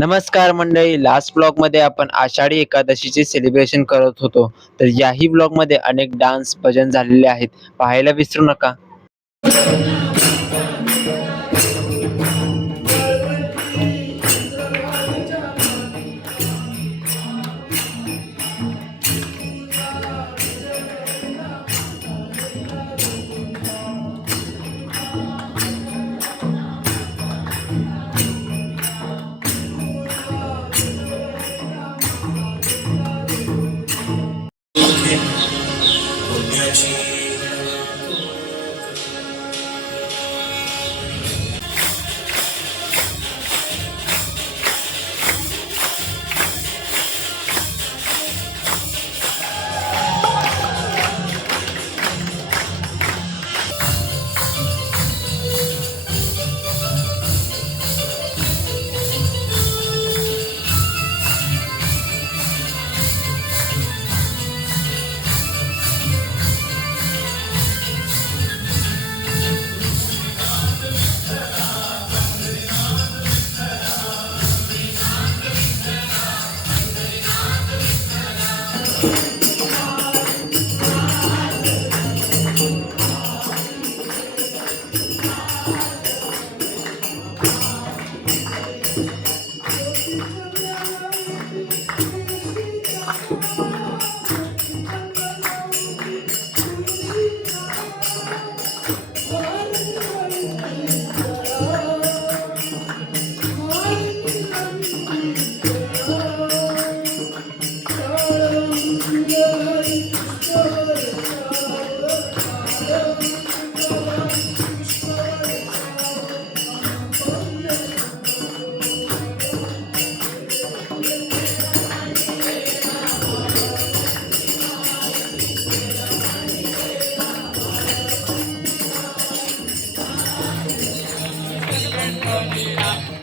नमस्कार मंडळी, लास्ट ब्लॉगमध्ये आपण आषाढी एकादशीचे सेलिब्रेशन करत होतो. तर याही ब्लॉगमध्ये अनेक डान्स भजन झालेले आहेत, पाहायला विसरू नका.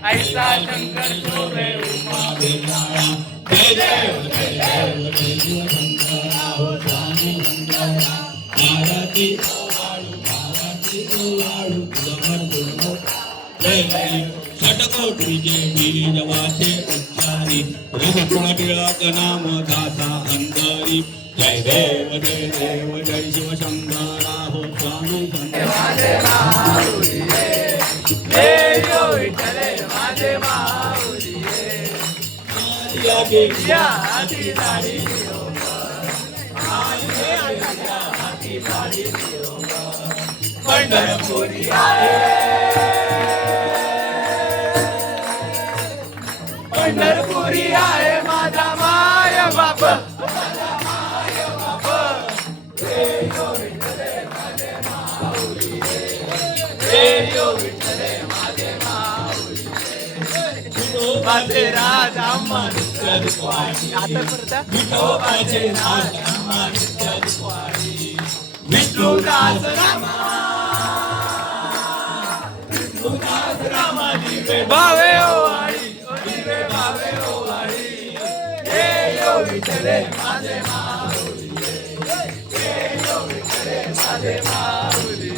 ऐसा शंकर शोभे उमा विनाया जय देव शंकरा हो स्वामी शंकरा आरती ओवाळू जबर गुरु जय देव षटकोटी जे वीर वाचे उच्चारी रघुकुळ टिळक नाम दासा अंतरी जय देव जय शिव शंकरा हो स्वामी शंकरा माझे माऊली पंढरपुरी आहे पंढरपुरी आहे माझा माय बाप विठोबाचे राजा माणिक्य रुक्माई विठोबाचे राजा माणिक्य रुक्माई विष्णुदास रामा दिवे भावे ओवाळी दिवे भावे ओवाळी हे यो विठले माझे माऊली हे यो विठले माझे माऊली